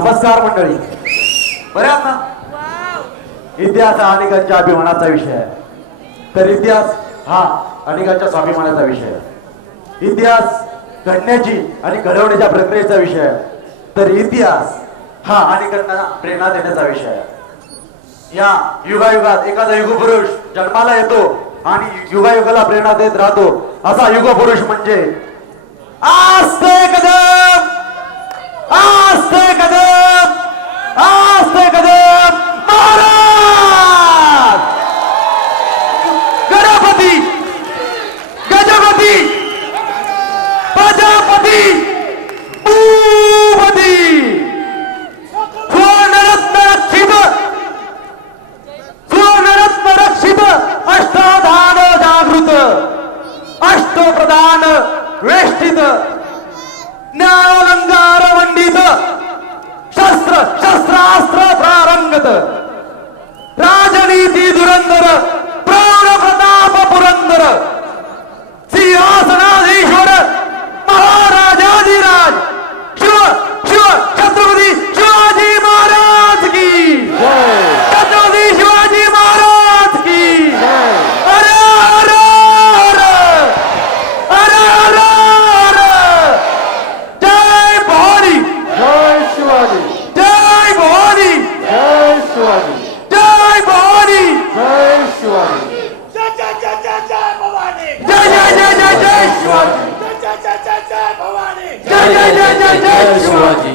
नमस्कार मंडळी. बऱ्याच ना इतिहास हा अनेकांच्या अभिमानाचा विषय आहे. तर इतिहास हा अनेकांच्या स्वाभिमानाचा विषय आहे. इतिहास घडण्याची आणि घडवण्याच्या प्रक्रियेचा विषय आहे. तर इतिहास हा अनेकांना प्रेरणा देण्याचा विषय आहे. या युगायुगात एखादा युगपुरुष जन्माला येतो आणि युगायुगाला प्रेरणा देत राहतो. असा युगपुरुष म्हणजे आस्ते कदम, आस्ते कदम, आस्ते कदम महाराज. गणपती, गजपती, प्रजापती, भूपती, सुवर्णरत्न रक्षित, सुवर्णरत्न रक्षित, अष्टधान जागृत, अष्टप्रधान वेष्टित, ज्ञानालंकार मंडित, शस्त्र शस्त्रास्त्र प्रारंगत, राजनीती धुरंधर, प्रौढ प्रताप पुरंदर, सिंहासनाधीश्वर, महाराजाधिराज, शिव शिव छत्रपती शिवाजी महाराज की जय. छत्रपती शिवाजी महाराज की जय. अरे अरे अरे अरे अरे. जय भवानी, जय शिवाजी, जय भवानी, जय शिवाजी, जय भवानी, जय शिवाजी, जय जय जय जय जय भवानी, जय जय जय जय जय शिवाजी, जय जय जय जय जय भवानी, जय जय जय जय जय शिवाजी.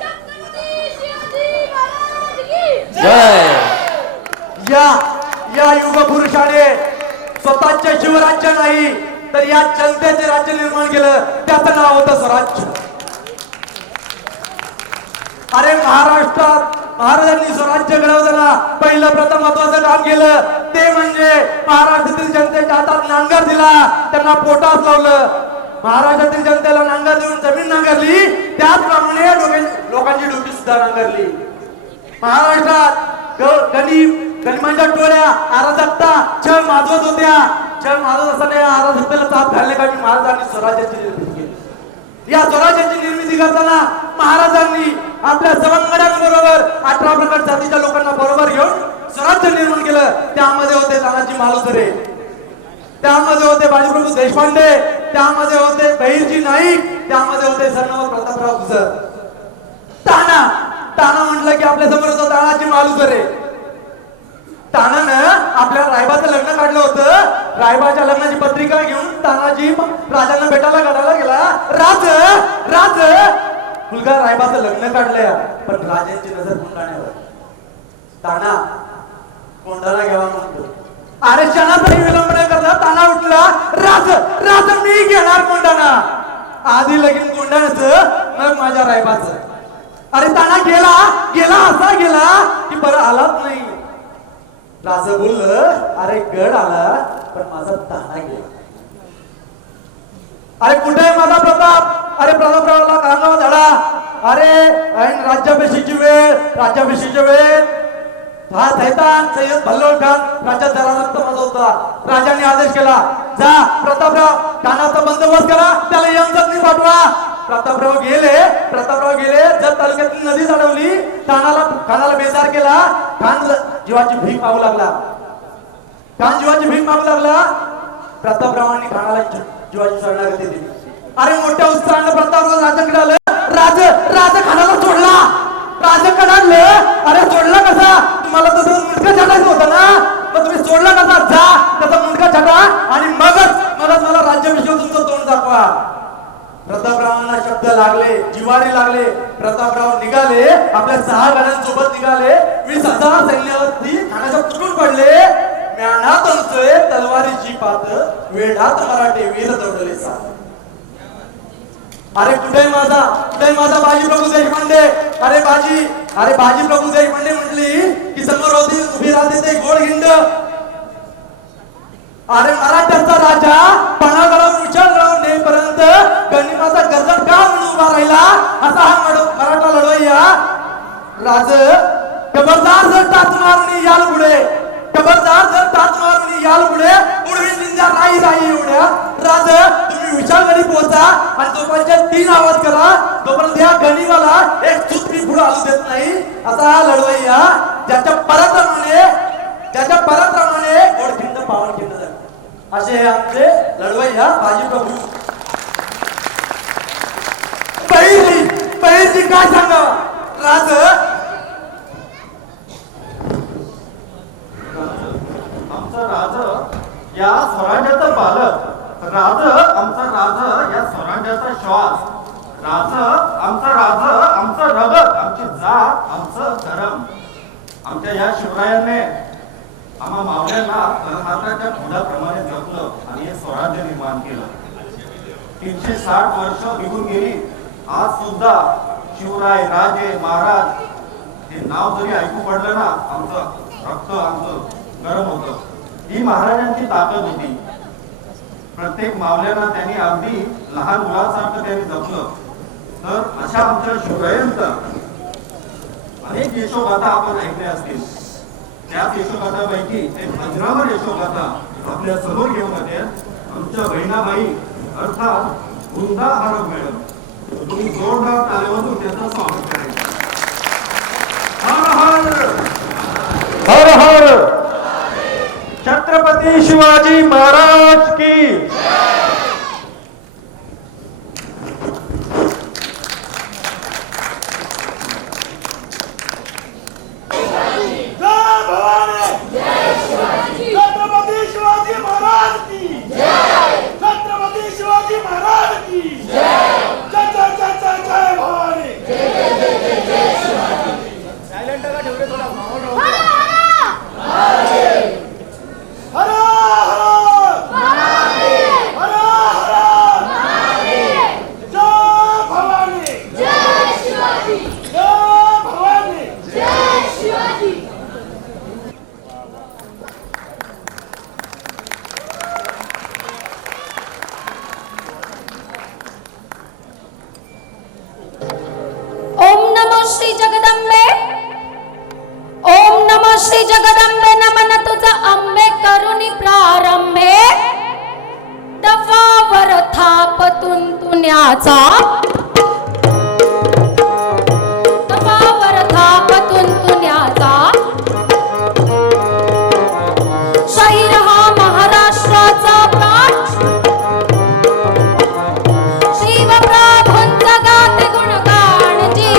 छत्रपती शिवाजी महाराज की जय. या युगपुरुषाने स्वतःचे शिवराज्य नाही तर या जनतेचे राज्य निर्माण केलं. त्याचं नाव होतं स्वराज्य. अरे महाराष्ट्रात महाराजांनी स्वराज्य घडवताना पहिलं प्रथम महत्वाचं काम केलं ते म्हणजे महाराष्ट्रातील जनतेच्या हातात नांगर दिला, त्यांना पोटास लावलं. महाराष्ट्रातील जनतेला नांगर देऊन जमीन नांगरली, त्याचप्रमाणे लोकांची डोकी सुद्धा नांगरली. महाराष्ट्रात गनिमांच्या टोळ्या अराजकता छळ माजवत होत्या. छळ माजवत असताना या अराजकतेला ताप घालण्यासाठी महाराजांनी स्वराज्याची निर्मिती केली. या स्वराज्याची निर्मिती करताना महाराजांनी आपल्या सवंगड्यांबरोबर 18 प्रकार जातीच्या लोकांना बरोबर घेऊन स्वराज्य निर्माण केलं. त्यामध्ये होते तानाजी मालुसरे, त्यामध्ये होते बाजीप्रभू देशपांडे, त्यामध्ये होते बहिर्जी नाईक, त्यामध्ये होते सरनामत प्रतापराव गुजर. ताना ताना म्हटलं की आपल्या समोर होतं तानाजी मालुसरे. तानानं आपल्या रायबाचं लग्न काढलं होतं. रायबाच्या लग्नाची पत्रिका घेऊन तानाजी राजांना भेटायला काढायला गेला. राज राज मुलगा रायबाचं लग्न काढलंय, पण राजांची नजर कोंडाण्यावर. ताना कोंडाणा घ्यावा म्हणतो. अरे क्षणाचाही विलंब न करता ताना उठला. राज राज मी घेणार कोंडाणा. आधी लगीन कोंडाण्याचं, मग माझ्या रायबाचं. अरे ताना गेला गेला असा गेला की बरं आलाच नाही. राजा बोललं अरे गड आला पण माझा ताना गेला. अरे कुठे माझा प्रताप? अरे प्रतापरावला कांगावा झाला. अरे ऐन राज्याभिषेकीची वेळ, राज्याभिषेकीची वेळ. हा सैतान सय्यद भल्लोळ खान राज्यात जरा रक्त होता. राजाने आदेश केला, जा प्रतापराव कानाचा बंदोबस्त करा, त्याला यमसदनी पाठवा. प्रतापराव गेले. जत तालुक्यातली नदी चढवली. खानाला बेजार केला. खान जीवाची भीक मागू लागला. प्रतापरावांनी खानाला जीवाची शरणागती दिली. अरे मोठ्या उत्साहाने प्रतापराव राजाकडे आलं. राज खानाला सोडला. राजा कडाडलं. अरे सोडला कसा? तुम्हाला तसं मुंडका छाटायचं होतं ना, मग तुम्ही सोडला कसा? जा त्याचा मुंडका छाटा आणि मगच मला राज्याभिषेक तुमचं तोंड दाखवा. प्रतापरावांना शब्द लागले, जिवारी लागले. प्रतापराव निघाले, आपल्या 6 गाड्यांसोबत निघाले. 20,000 सैन्यावरती खानाच्या तुटून पडले. म्यानात अंचळे तलवारीची पात, वेढात मराठे वीर दौडले साथ. अरे कुठे माझा बाजीप्रभू देशपांडे? अरे बाजीप्रभू देशपांडे म्हटली की समोर उभी राहते ते गोडहिंड. अरे मराठ्यांचा राजा पणागडावर विचार लावून नेपर्यंत गनिमाचा गरजण का म्हणून उभा राहिला? असा हा मराठा लढवय्या. राज खबरदार जर टाच मारून याल पुढे, उडवी निंदा राई एवढ्या. राज तुम्ही विशालगडी पोहोचा आणि तोपर्यंत 3 आवाज करा. तोपर्यंत या गनिमाला एक सुत्री पुढे असा हा लढवई हा ज्याच्या पराक्रमाने गोडखिंड पावनखिंड झाले असे हे आमचे लढवई हा बाजी प्रभू. बहिर्जी काय सांगावा राज. आमचा राज या स्वराज्याचा पालक, राज आमचा राज या स्वराज्याचा श्वास, राज आमचं रगत, आमची जात, आमचं धर्म. आमच्या या शिवरायांनी आम्हा मावळ्यांना तळहाताच्या फुलाप्रमाणे जपलं आणि हे स्वराज्य निर्माण केलं. 360 वर्ष निघून गेली. आज सुद्धा शिवराय, राजे, महाराज हे नाव जरी ऐकू पडलं ना, आमचं रक्त आमचं गरम होतं. ही महाराजांची ताकद होती. प्रत्येक मावल्याला त्यांनी अगदी लहान मुलासारखं त्यांनी जपलं. तर अशा आमच्या शिवरायांचा अनेक यशोगाथा आपण ऐकल्या असतील. त्याच यशोगाथापैकी एक अजरामर यशोगाथा आपल्या समोर घेऊन येते. आमच्या बहिणाबाई अर्थात वृंदा हरप मॅडम, तुम्ही जोरदार तालीमधून त्याचं स्वागत करायचं. हर हर छत्रपती शिवाजी महाराज की. जय भवानी. छत्रपती शिवाजी महाराज की जय. छत्रपती शिवाजी महाराज की जय. जय जय जय जय जय भवानी. सायलेंट का ठेवले थोडा माहोल हर हर हर हर. जय भवानी. जय शिवाजी. जय भवानी. जय शिवाजी. ओम नमो श्री जगदंबे. ओम नमो श्री जगदंबे. नमन तुझा अंबे करुणी प्रारंभे. दफावर थाप तुंतुण्याचा. दफावर थाप तुंतुण्याचा. शाहीर हा महाराष्ट्राचा प्राण. शिवप्रभूंचा गाते गुणगान. जी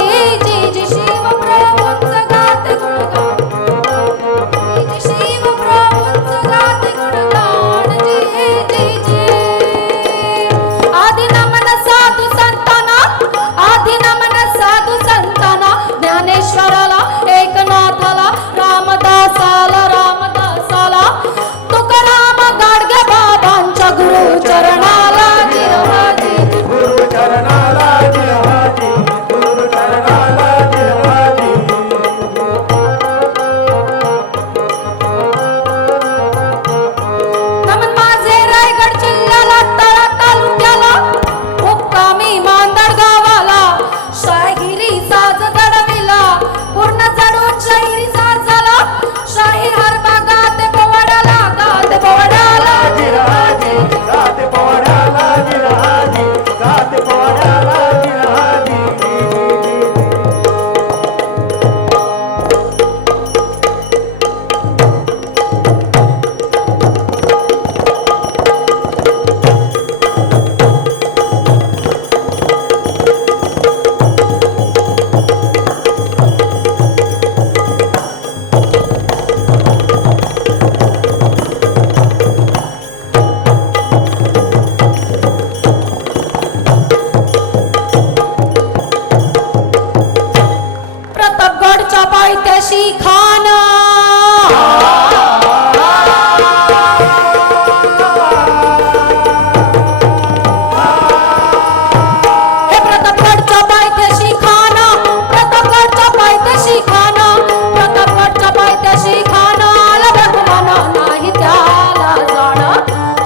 जी जी शिवप्रभूंचा गाते गुणगान. जी जी शिवप्रभूंचा गाते गुणगान. जी जी जी. आदि नमन साधू संतांना. आदि नमन साधू संतांना. ज्ञानेश्वराला एकनाथाला रामदासाला. रामदासाला तुकाराम गाडगे बाबांच्या गुरु चरणाला. जिरवाजी गुरु चरणाला जिरवाजी. गुरु चरणाला जिरवाजी. नमन माझे रायगड जिल्ह्याला. तळा तालुक्याला. मुक्कामी मांदड गावाला. शाहिरी साज जडविला. पूर्ण जडून शाहिरी साज झाला. शाही हरबा गाते पोवाड्याला. गाते पोवाड्याला. जिरवाजी गाते पोवाड्याला. जिरवाजी गाते पोवाड्याला. जिरवाजी. प्रतापगडच्या पायथ्याशी खाना. हे प्रतापगडच्या पायथ्याशी खाना. प्रतापगडच्या पायथ्याशी खाना. प्रतापगडच्या पायथ्याशी खाना. आला ब्रह्मना नाही त्याला जाण.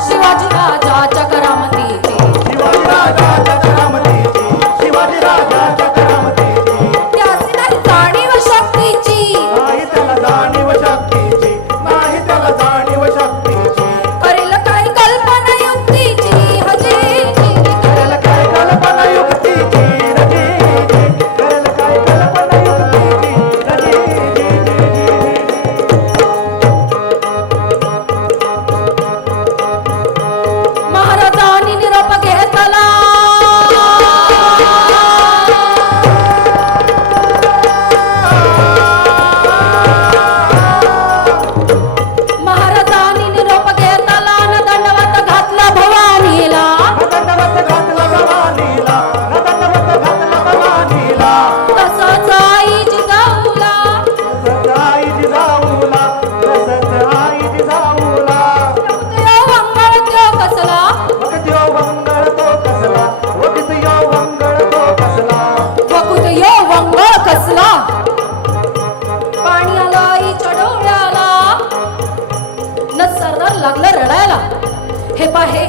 शिवाजी राजाच्या करामतीची. शिवाजी राजाच्या करामतीची. शिवाजी राजाच्या करामतीची. त्याची नाही जाणीव शक्तीची. नाही त्याला जाणीव शक्तीची. पाणी आलं आईच्या डोळ्याला न सरदार लागलं रडायला. हे पाहे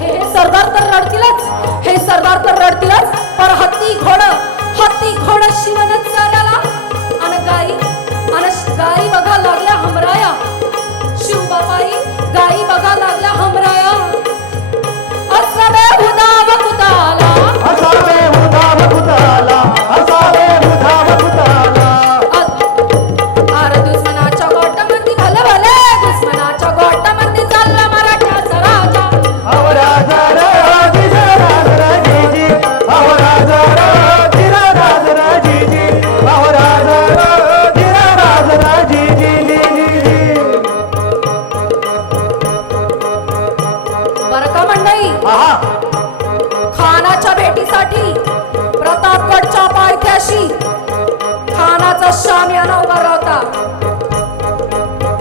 हे सरदार तर रडतीलच, हे सरदार तर रडतीलच, पर हत्ती घोड शिवन चाराला अन गाई बघा लागल्या हमराया. शिवबाबाई गाई बघा लागल्या हमराया. असावे उदाव कुताला, असावे उधाव कुताला, असावे उधाव कुताला. अरे दुश्मनाच्या गोटामध्ये भले भले, दुश्मनाच्या गोटामध्ये चालला मराठ्याचा राजा. अहो राजा राजी राज राजीजी, अहो राजा राजी राज राजीजी, अहो राजा राजी राज राजीजी. बरं का मंडळी, आहा, खानाच्या भेटीसाठी प्रतापगडच्या पायथ्याशी खानाचा शामियाना उभा होता.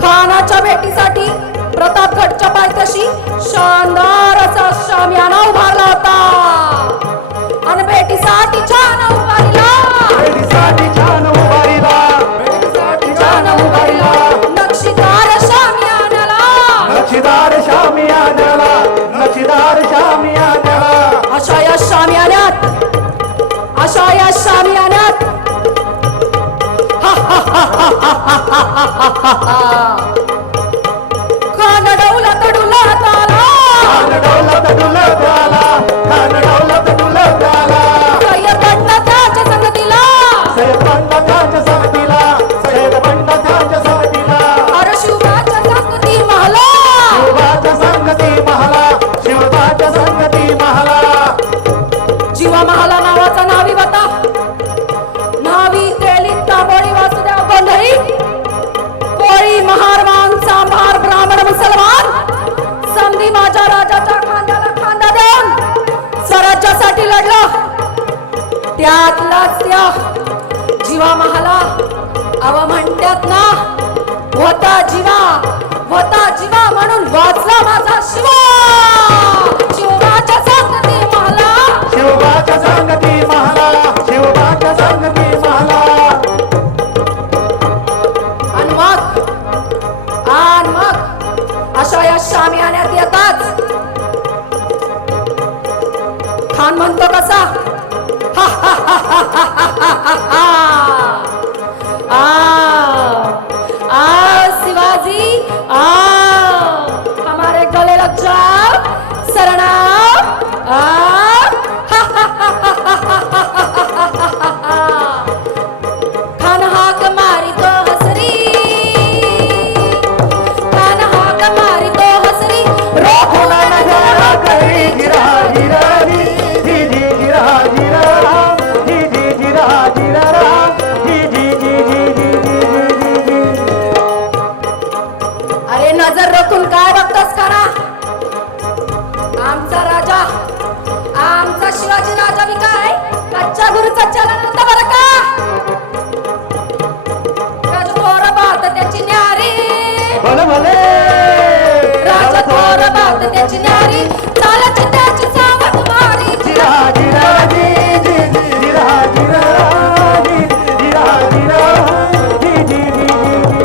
खानाच्या भेटीसाठी प्रतापगडच्या पायथ्याशी शानदार असा शामियाना उभारला होता. आणि भेटीसाठी छान उभारला, भेटीसाठी छान उभारीला, भेटीसाठी छान उभारीला. नक्षीदार शामियानाला, नक्षीदार शामियानाला, नक्षीदार शामियानाला. अशा या शामियान्यात खान डौलत डुलत आला, खान डौलत डुलत आला, खान डौलत डुलत आला. सय्यद पंडिताच्या संगतीला, सय्यद पंडिताच्या संगतीला, सय्यद पंडिताच्या संगतीला. अरे शिवबाच्या संगती महला, शिवबाच्या संगती महला, शिवबाच्या संगती महला. जीवा महाला नावाचा नावी होता. नावी तेली तांबोळी वासुदेव गोंधळी, कोळी महार मान सांभार ब्राह्मण मुसलमान, समधी माझ्या राजाच्या खांद्याला खांदा देऊन स्वराज्यासाठी लढलं. त्यातलाच त्या जीवा महाला अव म्हणतात ना, होता जीवा म्हणून वाचला माझा शिवा. शिवबाच्या संगती महला, शिवबाच्या संगती महला, शिवबाच्या संगती महला. आणि मग अशा या शामियान्यात येताच खान म्हणतो कसा, हा हा हा हा हा हा हा हा. शिवाजी हमारे गले लग जाओ सरनाम. खान हाक मारी तो हसरी, खान हाक मारी तो हसरी, रोको ना नजारा करी गिरा गिरा गी, जी जी गिरा गिरा, जी जी गिरा गिरा, जी जी जी जी जी जी जी. अरे नजर रोखून काय बघतोस खरा? आमचा राजा, आमचा शिवाजी राजा बी काय कच्च्या गुरुचा चलन होता बरं का. राजा थोर बात त्याची न्यारी, भले भले. राजा थोर बात त्याची न्यारी, चालाची त्याची सावध मारी. गिरा गिरा जी जी जी, गिरा गिरा जी, गिरा गिरा जी जी जी जी जी.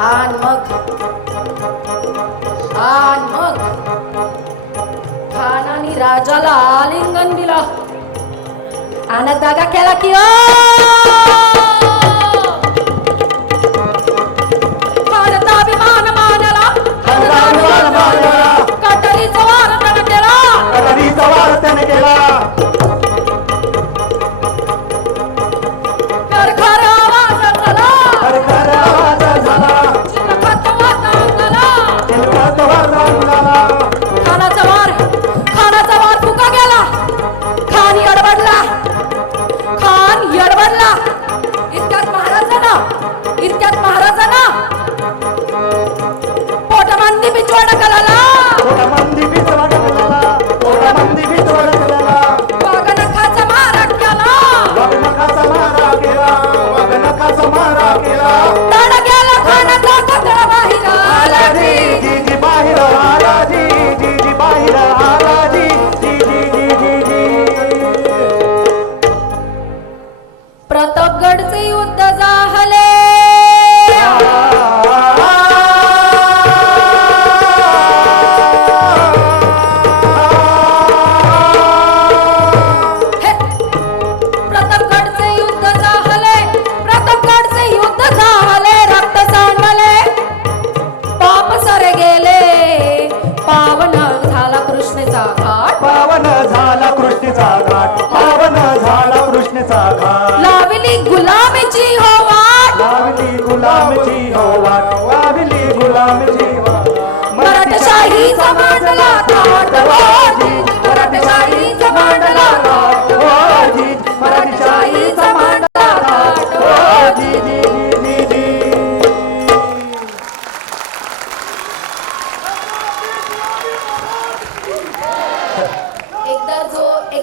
आणि मग खानाने राजाला आलिंगन दिला आणि दगा केला की ओ खानाचा अभिमान मानला, अभिमान मानला. कटरीचा वार त्यानं केला, कटरीचा वार त्याने केला. खरखर आवाज झाला, खरखर आवाज झाला, चिलखत वातावरण झाला. चिलखत वातावरण झाला. खानाचा वार फुका गेला. खान यडबडला, खान यडबडला.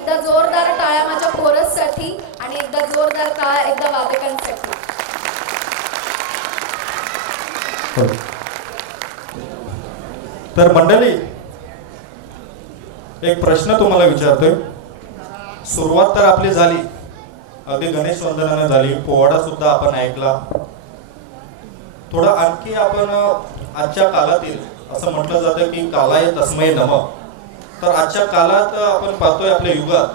एकदा जोरदार टाळ्या माझ्या कोरससाठी आणि एकदा जोरदार टाळ्या एकदा वादकांसाठी. तर मंडळी, एक प्रश्न तुम्हाला विचारतोय. सुरुवात तर आपली झाली, अगदी गणेश वंदनानं झाली, पोवाडा सुद्धा आपण ऐकला. थोडं आणखी आपण आजच्या काळातील, असं म्हटलं जातं की कालाय तस्मै नमः. तर आजच्या काळात आपण पाहतोय आपल्या युगात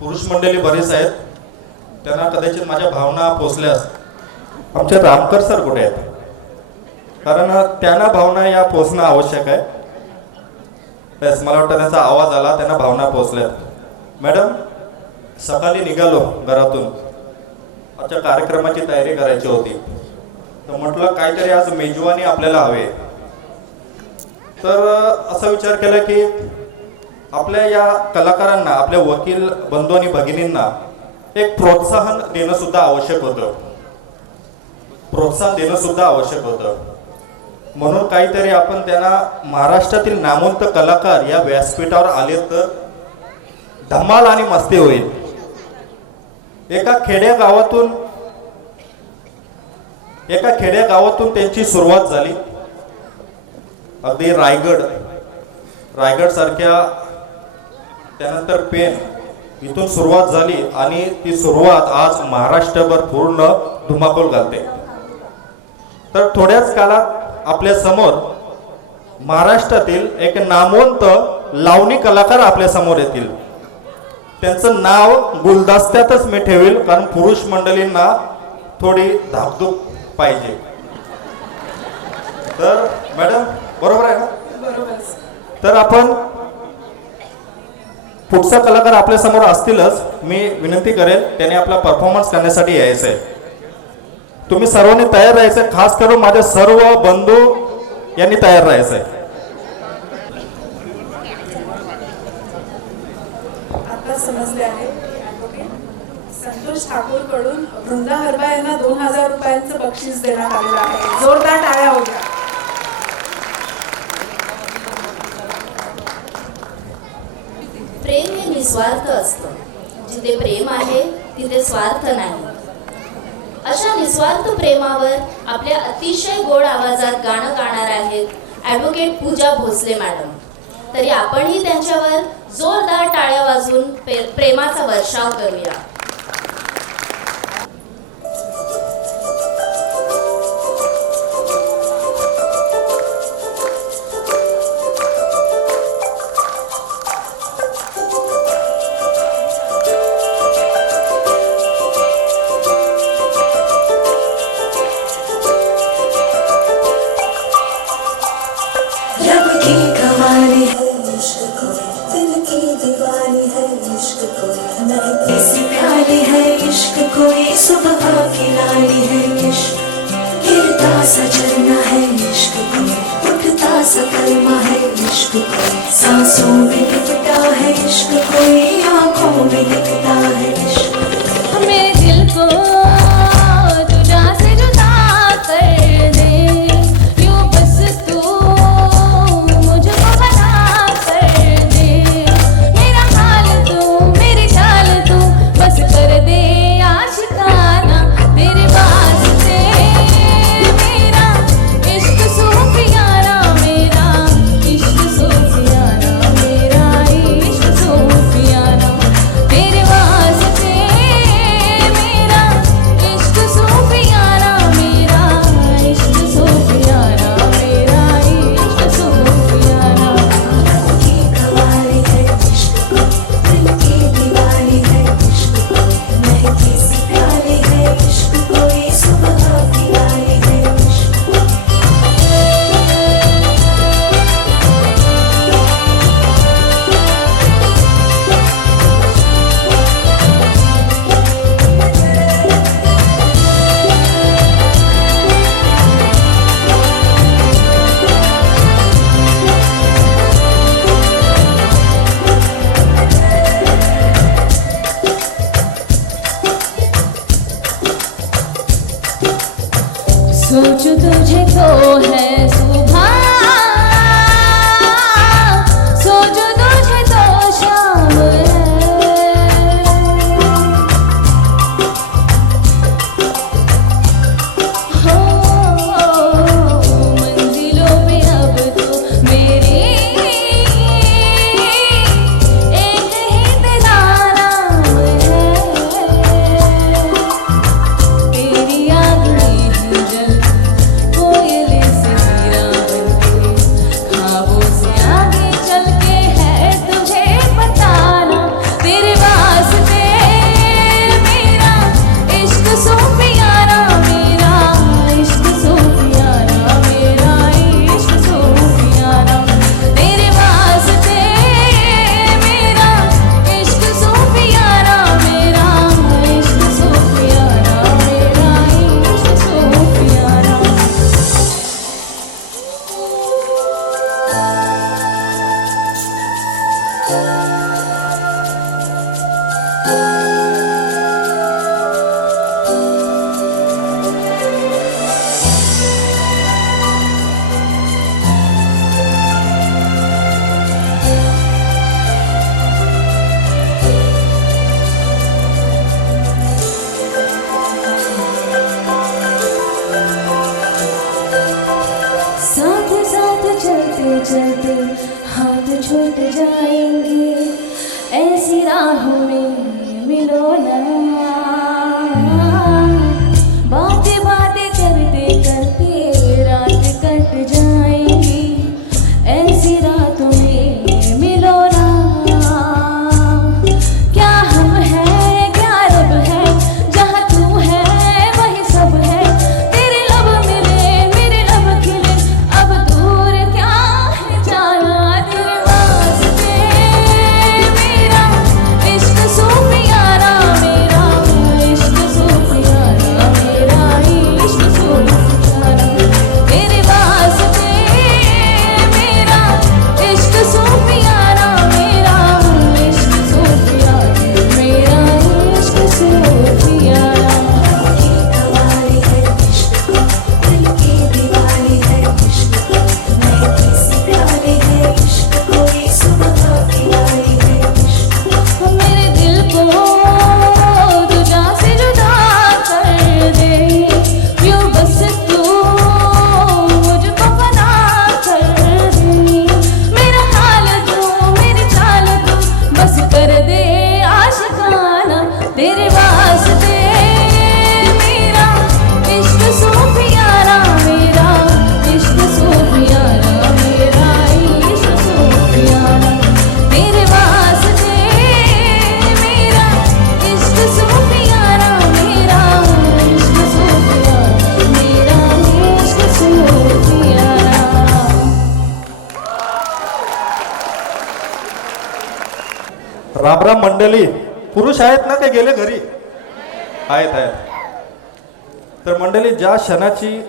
पुरुष मंडळी बरेच आहेत, त्यांना कदाचित माझ्या भावना पोचल्यास आमचे रामकर सर कुठे आहेत, कारण त्यांना भावना या पोचणं आवश्यक आहे. बस मला वाटतं त्यांचा आवाज आला, त्यांना भावना पोचल्यात. मॅडम, सकाळी निघालो घरातून, आजच्या कार्यक्रमाची तयारी करायची होती, तर म्हटलं काहीतरी आज मेजवानी आपल्याला हवे. तर असा विचार केला की आपल्या या कलाकारांना, आपल्या वकील बंधू आणि भगिनींना एक प्रोत्साहन देणं सुद्धा आवश्यक होतं, प्रोत्साहन देणं सुद्धा आवश्यक होतं. म्हणून काहीतरी आपण त्यांना, महाराष्ट्रातील नामवंत कलाकार या व्यासपीठावर आले तर धमाल आणि मस्ती होईल. एका खेड्यागावातून त्यांची सुरुवात झाली. अगदी रायगड सारख्या, त्यानंतर पेन, इथून सुरुवात झाली आणि ती सुरुवात आज महाराष्ट्रभर पूर्ण धुमाकूळ घालते. तर थोड्याच काळात आपल्या समोर महाराष्ट्रातील एक नामवंत लावणी कलाकार आपल्या समोर येतील. त्यांचं नाव गुलदस्त्यातच मी ठेवेल, कारण पुरुष मंडळींना थोडी धाकधूक पाहिजे. तर मॅडम, बरोबर आहे ना? तर आपण, पुढचा कलाकार आपल्या समोर असतीलच, मी विनंती करेल त्याने आपला परफॉर्मन्स करण्यासाठी यायचं आहे. तुम्ही सर्वांनी तयार राहायचं, खास करून माझे सर्व बंधू यांनी तयार राहायचं आहे. आता समजले आहे. संतोष ठाकूर कडून वृंदा हरबा यांना 2000 रुपयांचं बक्षीस देण्यात आलेलं आहे. जोरदार टाळ्या होत्या. प्रेम हे निस्वार्थ असतं. जिथे प्रेम आहे तिथे स्वार्थ नाही. अशा निस्वार्थ प्रेमावर आपल्या अतिशय गोड आवाजात गाणं गाणार आहेत ॲडव्होकेट पूजा भोसले मॅडम. तरी आपणही त्यांच्यावर जोरदार टाळ्या वाजवून प्रेमाचा वर्षाव करूया. सांसों में लिपटा है इश्क, कोई आंखों में लिखता है इश्क. मेरे दिल को तुझा से जुदा कर दे, यूं बस तू मुझको बता कर दे. मेरा हाल तू, मेरी चाल तू, बस कर दे आशिकाना. तेरे वास्ते मेरा इश्क सूफियाना, मेरा इश्क सूफियाना, मेरा इश्क सूफियाना. तेरे वास्ते मेरा इश्क सूफियाना, मेरा इश्क सूफियाना, मेरा इश्क सूफियाना. की कवाली है इश्क को, दिल की दीवानी है इश्क को. महकी सी प्याली है इश्क, कोई सुबह की लाली है इश्क को. सोच तुझे तो है सुबह, सोच तुझे तो शाम है. राह में मिलो ना, बातें बातें करते करते रात कट जाएगी, ऐसी रात में मिलो ना। क्या हम हैं क्या रब है, जहाँ तू है वही सब है, तेरे लब मिले मेरे लब खिले, अब दूर क्या है जाना, तेरे वास्ते मेरा इश्क सूफियाना, मेरा इश्क सूफियाना, मेरा इश्क सूफियाना, तेरे वास्ते मेरा इश्क सूफियाना, मेरा इश्क सूफियाना, मेरा इश्क सूफियाना। की कवाली है इश्क को, दिल की दीवानी है इश्क को, महकी सी प्याली है इश्क को, ये सुबह की वाली है इश्क को। मेरे दिल को तुझा से जुदा कर दे, यूं बस तू मुझको फना कर दे, मेरा हाल तू मेरी चाल तू बस कर दे आशिकाना, तेरे वास्ते मेरा इश्क सूफियाना, मेरा इश्क सूफियाना, मेरा इश्क सूफियाना, तेरे वास्ते मेरा इश्क सूफियाना, मेरा इश्क सूफियाना, मेरा इश्क सूफियाना। रामराम मंडळी, पुरुष आहेत ना ते गेले घरी? आहेत आहेत. तर मंडळी, ज्या क्षणाची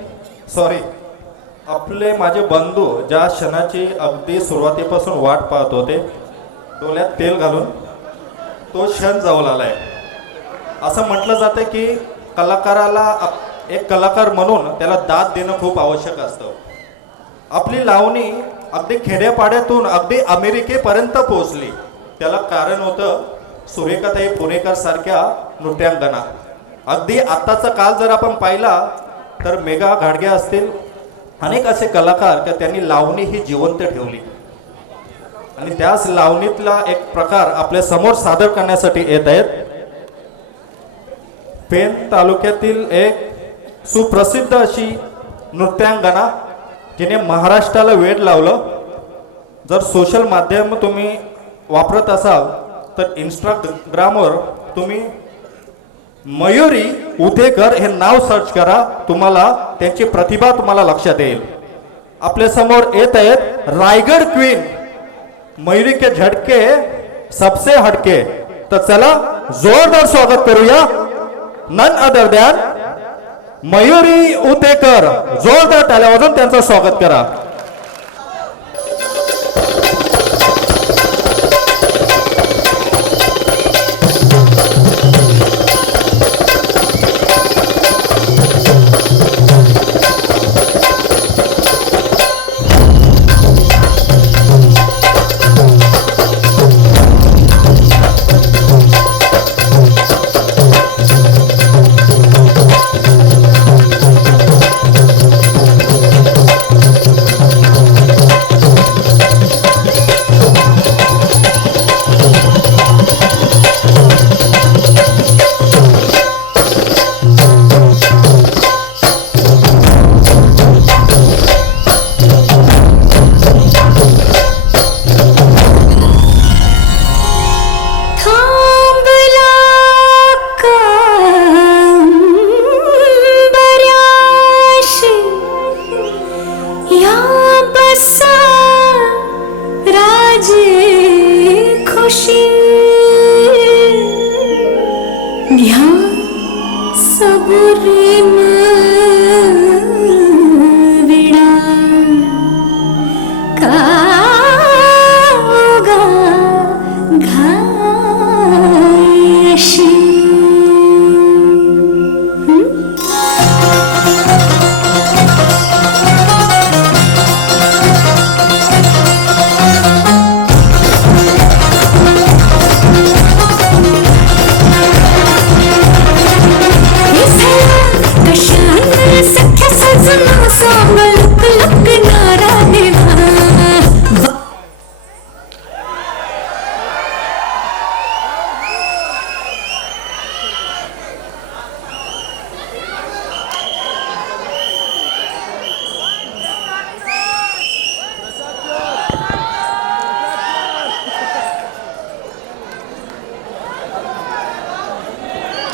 आपले माझे बंधू ज्या क्षणाची अगदी सुरुवातीपासून वाट पाहत होते, डोळ्यात तेल घालून तो क्षण जवळ आलाय. असं म्हटलं जातं की कलाकाराला एक कलाकार म्हणून त्याला दाद देणं खूप आवश्यक असतं. आपली लावणी अगदी खेड्यापाड्यातून अगदी अमेरिकेपर्यंत पोहोचली. त्याला कारण होतं सुरेखाताई पुणेकर सारख्या नृत्यांगना. अगदी आत्ताचा काल जर आपण पाहिला तर मेघा घाडगे असतील, अनेक असे कलाकार की त्यांनी लावणी ही जिवंत ठेवली, आणि त्याच लावणीतला एक प्रकार आपल्या समोर सादर करण्यासाठी येत आहेत. पेण तालुक्यातील एक सुप्रसिद्ध अशी नृत्यांगना जिने महाराष्ट्राला वेड लावलं. जर सोशल माध्यम तुम्ही वापरत असाल तर इंस्टाग्रामवर तुम्ही मयुरी उदेकर हे नाव सर्च करा, तुम्हाला त्यांची प्रतिभा तुम्हाला लक्षात येईल. आपल्या समोर येत आहेत रायगड क्वीन मयुरी के झटके सबसे हटके. तर चला जोरदार स्वागत करूया नन अदर दॅन मयुरी उदेकर. जोरदार टाळ्या वाजवून त्यांचं स्वागत करा.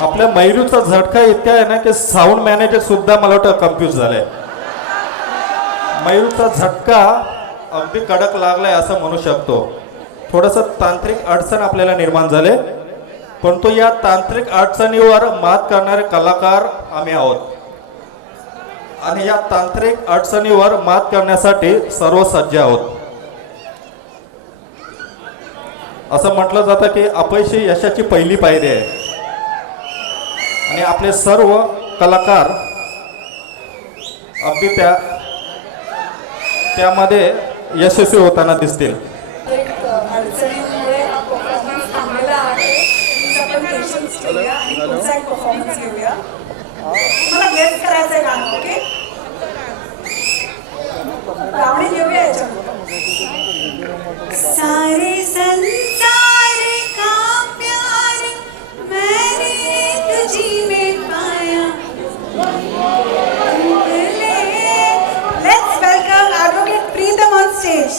आपल्या मयुरीचा झटका इतका आहे ना की साऊंड मॅनेजर सुद्धा मला वाटतं कन्फ्यूज झालाय. मयूरचा झटका अगदी कडक लागलाय असं म्हणू शकतो. थोडंसं तांत्रिक अडचण आपल्याला निर्माण झाले, परंतु या तांत्रिक अडचणीवर मात करणारे कलाकार आम्ही आहोत आणि या तांत्रिक अडचणीवर मात करण्यासाठी सर्व सज्ज आहोत. असं म्हटलं जातं की अपयशी यशाची पहिली पायरी आहे आणि आपले सर्व कलाकार अगदी त्यामध्ये यशस्वी होताना दिसतील. एक अडचणीमुळे हा परफॉर्मन्स थांबलेला आहे. प्लीज आपण पेशन्स ठेवूया आणि पुढचा एक परफॉर्मन्स घेऊया. मला गेस करायचं आहे गाणं. ओके, लावणी घेऊया याच्यामध्ये. सारे संसार का प्यार मैंने तुझी में पाया. Let's welcome Advocate Preetham on stage.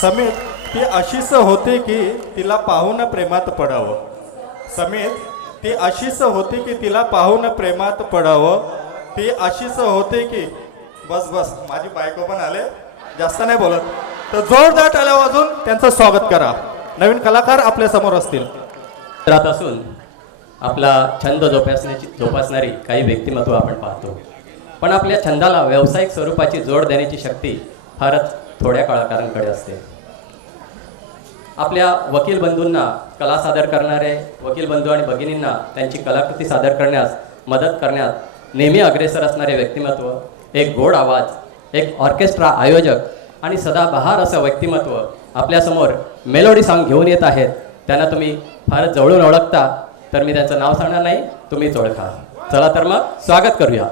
समित ती अशीच होती की तिला पाहून प्रेमात पडावं. समित ती अशीच होती की तिला पाहून प्रेमात पडावं. ती अशीच होती की बस बस माझी बायको पण आले, जास्त नाही बोलत. तर जोरदार टाळ्या वाजून त्यांचं स्वागत करा. नवीन कलाकार आपल्या समोर असतील. राहत असून आपला छंद जोपासणारी काही व्यक्तिमत्व आपण पाहतो, पण आपल्या छंदाला व्यावसायिक स्वरूपाची जोड देण्याची शक्ती फारच थोड्या कलाकारांकडे असते. आपल्या वकील बंधूंना कला सादर करणारे वकील बंधू आणि भगिनींना त्यांची कलाकृती सादर करण्यास मदत करण्यात नेहमी अग्रेसर असणारे व्यक्तिमत्व, एक गोड आवाज, एक ऑर्केस्ट्रा आयोजक आणि सदाबहार असं व्यक्तिमत्व आपल्यासमोर मेलोडी सॉन्ग घेऊन येत आहेत. त्यांना तुम्ही फारच जवळून ओळखता, तर मी त्यांचं नाव सांगणार नाही, तुम्हीच ओळखा. चला तर मग स्वागत करूया.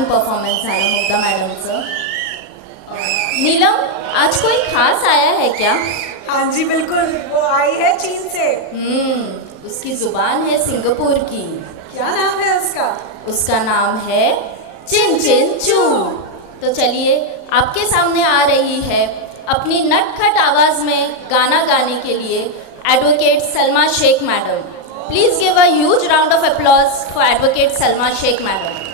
छान परफॉर्मेंस झालं मुग्धा मॅडमचं. नीलम, आज कोई खास आया है क्या? हाँ जी बिल्कुल, वो आई है चीन से. उसकी जुबान है सिंगापुर की. क्या नाम है उसका? उसका नाम है चिन चिन चू. तो चलिए आपके सामने आ रही है अपनी नटखट आवाज में गाना गाने के लिए advocate Salma Shaikh madam. Please give a huge round of applause for advocate Salma Shaikh madam.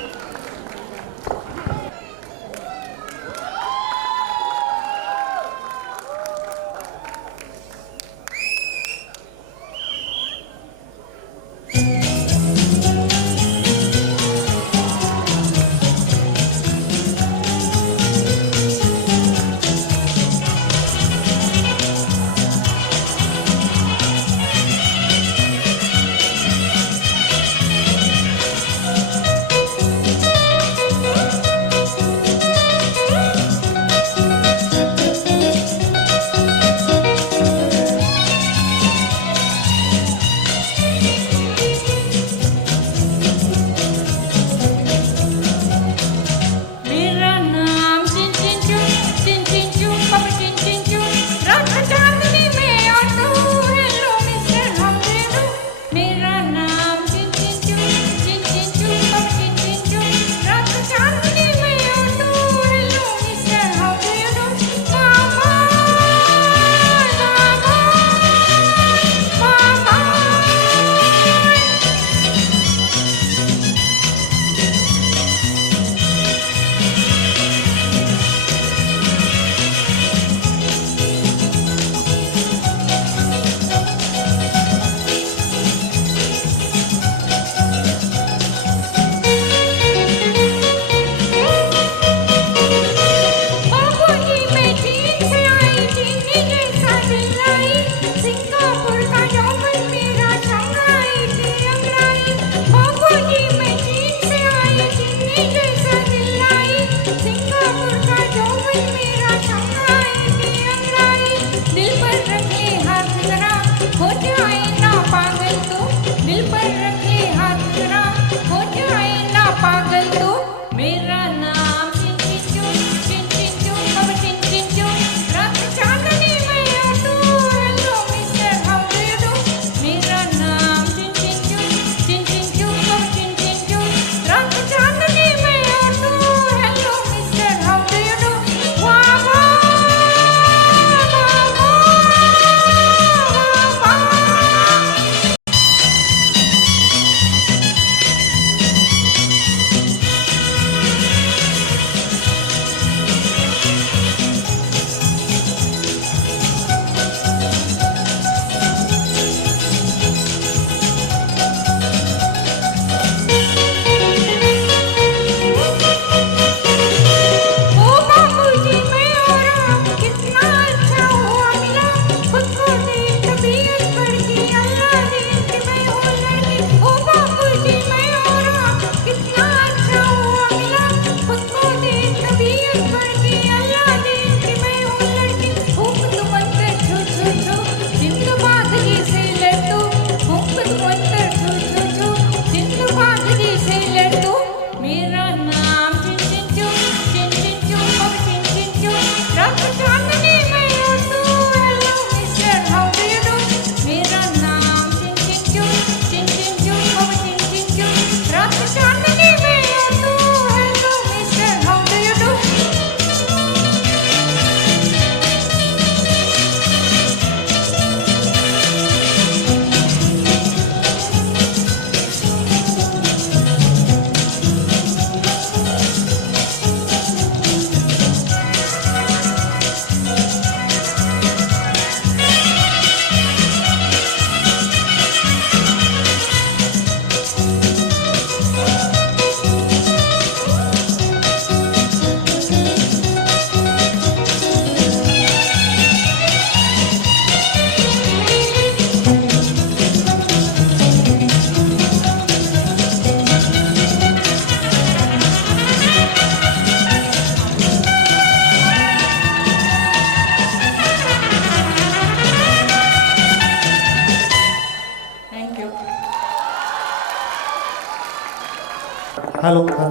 Hello hello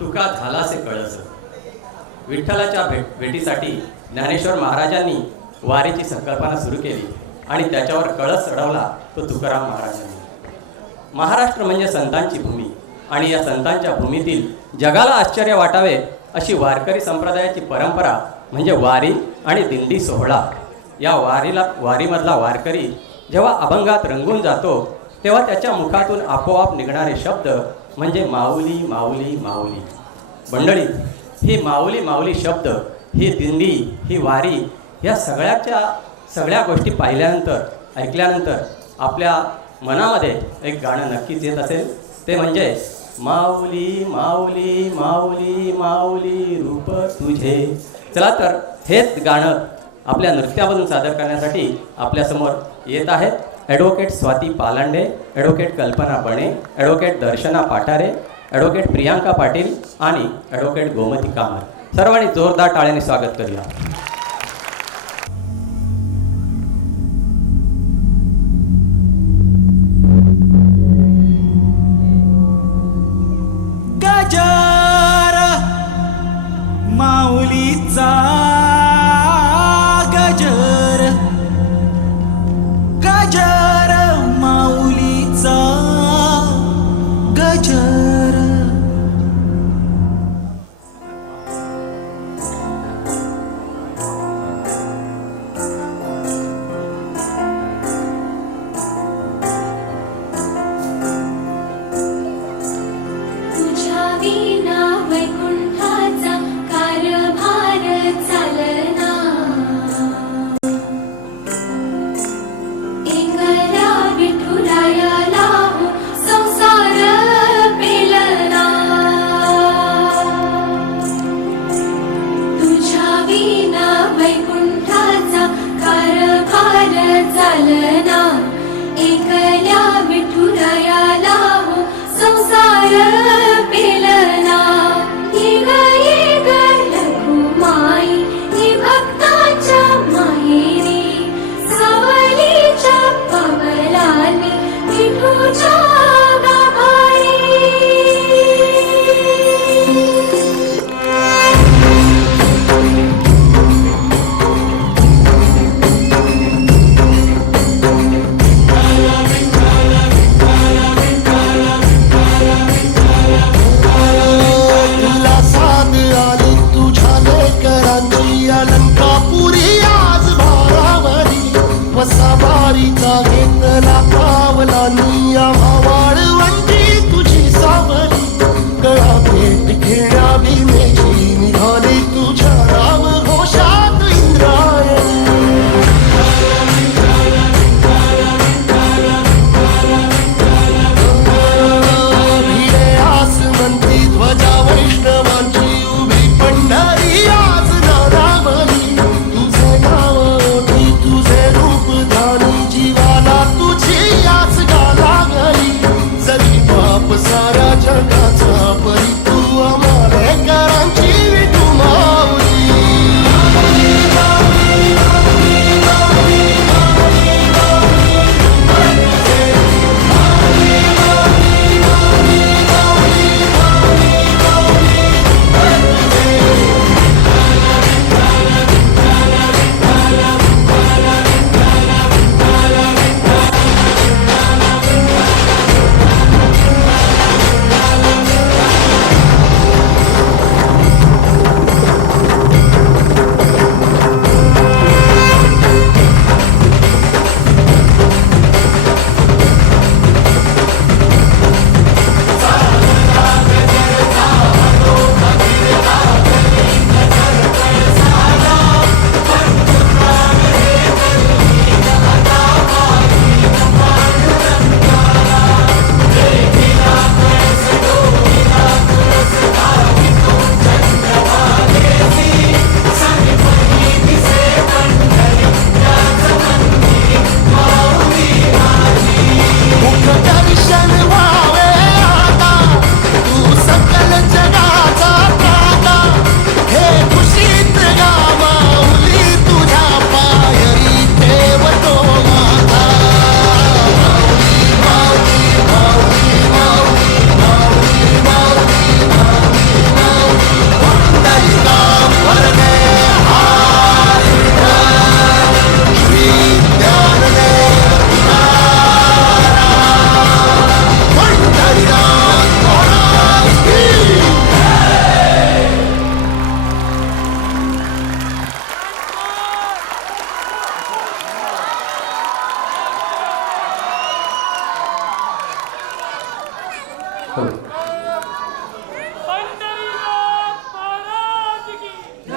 Tuka झालासे कळस. विठ्ठलाच्या भेटीसाठी ज्ञानेश्वर महाराजांनी वारीची संकल्पना सुरू केली आणि त्याच्यावर कळस चढवला तो तुकाराम महाराजांनी. महाराष्ट्र म्हणजे संतांची भूमी आणि या संतांच्या भूमीतील जगाला आश्चर्य वाटावे अशी वारकरी संप्रदायाची परंपरा म्हणजे वारी आणि दिंडी सोहळा. या वारीमधला वारकरी जेव्हा अभंगात रंगून जातो तेव्हा त्याच्या मुखातून आपोआप निघणारे शब्द म्हणजे माऊली माऊली माऊली. मंडळी, ही माऊली माऊली शब्द, ही दिंडी, ही वारी या सगळ्या गोष्टी पाहिल्यानंतर ऐकल्यानंतर आपल्या मनामध्ये एक गाणं नक्कीच येत असेल. ते म्हणजे माऊली माऊली माऊली माऊली रूप तुझे. चला तर हेच गाणं आपल्या नृत्यामधून सादर करण्यासाठी आपल्यासमोर येत आहेत ॲडव्होकेट स्वाती पालांडे, ॲडव्होकेट कल्पना बणे, ॲडव्होकेट दर्शना पाठारे, ॲडव्होकेट प्रियांका पाटील आणि ॲडव्होकेट गोमती कामत. सर्वांनी जोरदार टाळ्याने स्वागत करूया. गजर माऊलीचा गजर, गजर माऊलीचा गजर.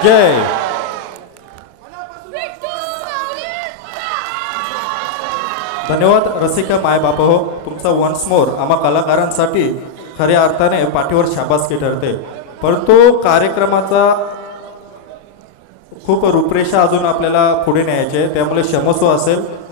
जय. धन्यवाद रसिका मायबाप हो, तुमचा वन्स मोर आम्हा कलाकारांसाठी खऱ्या अर्थाने पाठीवर शाबासकी ठरते. परंतु कार्यक्रमाचा खूप रूपरेषा अजून आपल्याला पुढे न्यायची आहे, त्यामुळे क्षमस्व असेल.